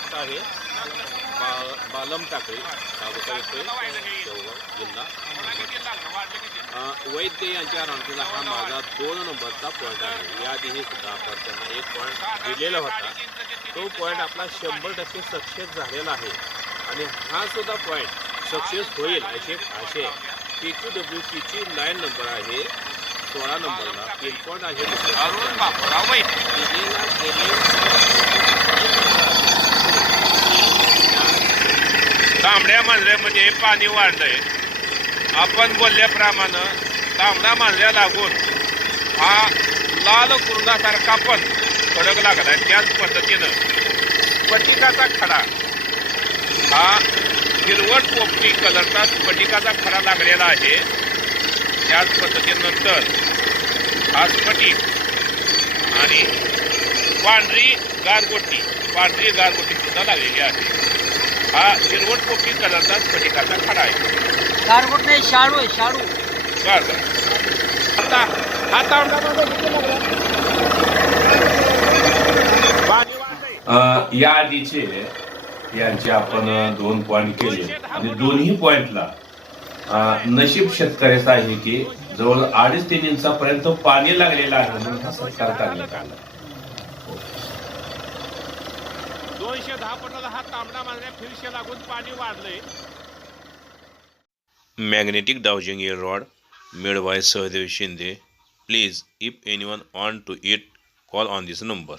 Post आहे बालम टाकळी तालुका येतोय शेवगाव जिल्हा. वैद्य यांच्या रणनीतीचा हा माझा 2 नंबरचा पॉईंट आहे. याआधीही सुद्धा आपण त्यांना 1 पॉईंट दिलेला होता. तो पॉईंट आपला 100% सक्सेस झालेला आहे आणि हा सुद्धा पॉईंट सक्सेस होईल असे आशय. PQWCची लाईन नंबर आहे 16 नंबरला. 3 पॉईंट आहे तांबड्या मांजऱ्यामध्ये पाणी वाढलंय. आपण बोलल्याप्रमाणे तांबडा मांजऱ्या लागून हा लाल कुर्दासारखा पण कडक लागलाय. त्याच पद्धतीनं स्फटिकाचा खडा हा हिरवट पोपटी कलरचा स्फटिकाचा खडा लागलेला आहे. त्याच पद्धतीनंतर हा स्फटिक आणि पांढरी गारगोटी सुद्धा लागलेली आहे. हा हिरवट पोपटी कलरचा स्फटिकाचा खडा आहे. गारगोट नाही, शाडू आहे, शाडू. बरं आता हा तांबडा या आधीचे यांचे आपण 2 पॉईंट केले आणि दोन्ही पॉईंटला नशीब शेतकऱ्याचं आहे की जवळ 2.5-3 इंचापर्यंत पाणी लागलेलं आहे म्हणून हा सत्कार करण्यात आला. 210 फुटाला हा तांबडा मांजऱ्या फिरशे लागून पाणी वाढलंय. Magnetic dowsing air rod made by Sahadev Shinde. Please, if anyone want to it, call on this number.